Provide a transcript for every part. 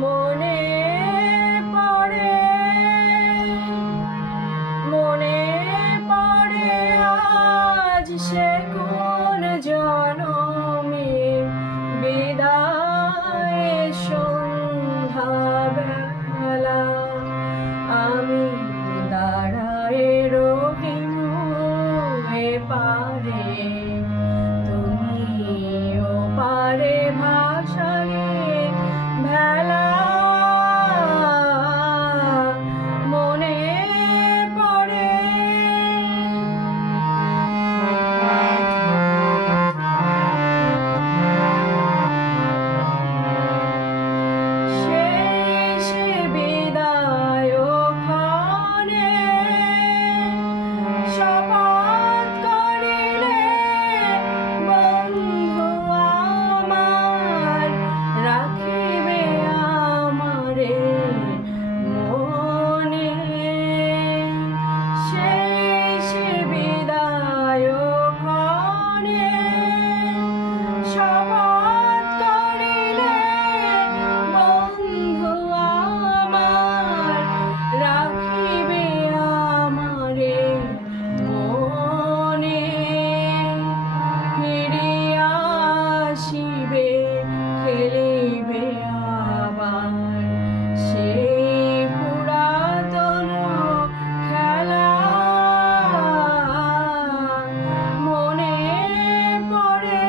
মনে পড়ে মনে পড়ে আজ সে কোন জনমের বিদায় সন্ধ্যাবেলা আমি দাঁড়ায়ে রহিম এপারে তুমি ওপারে ভাসালে ভেলা মনে পড়ে শেষ বিদায় ক্ষণে শপথ করিলে বন্ধু আমার রাখিবে আমারে মনে শেষ বিদায় ক্ষণে শপথ করিলে বন্ধু আমার রাখিবে আমারে মনে ফিরিয়া আসিবে খেলিবে আবার সেই পুরাতন খেলা মনে পড়ে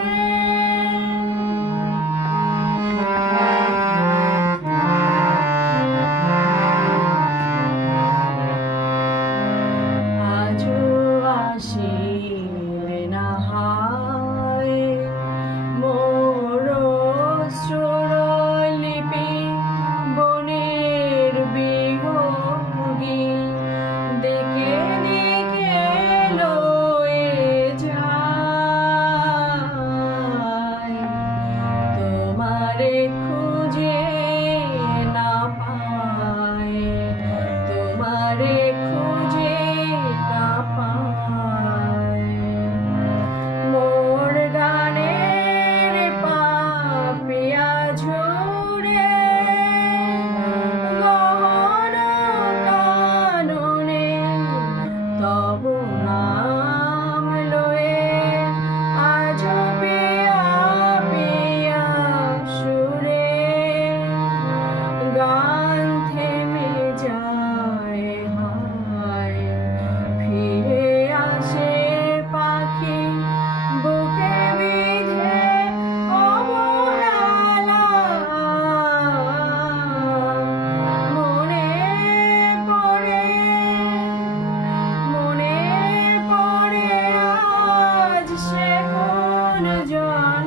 আজও আসিলে না হায় মোর সুরলিপি বনের বিহঙ্গী দিকে দিকে লয়ে যায় তোমারে খুঁজে না পায় তোমারে খুঁজে না পায় মোর গানের পাপিয়া ঝরে গহন কাননে তব নাম লয়ে আজ পিয়া পিয়া সুরে গান থেমে যায় হায় ফিরে আসে পাখি বুকে বিধে অবহেলা মনে পড়ে মনে পড়ে আজ সে কোন জন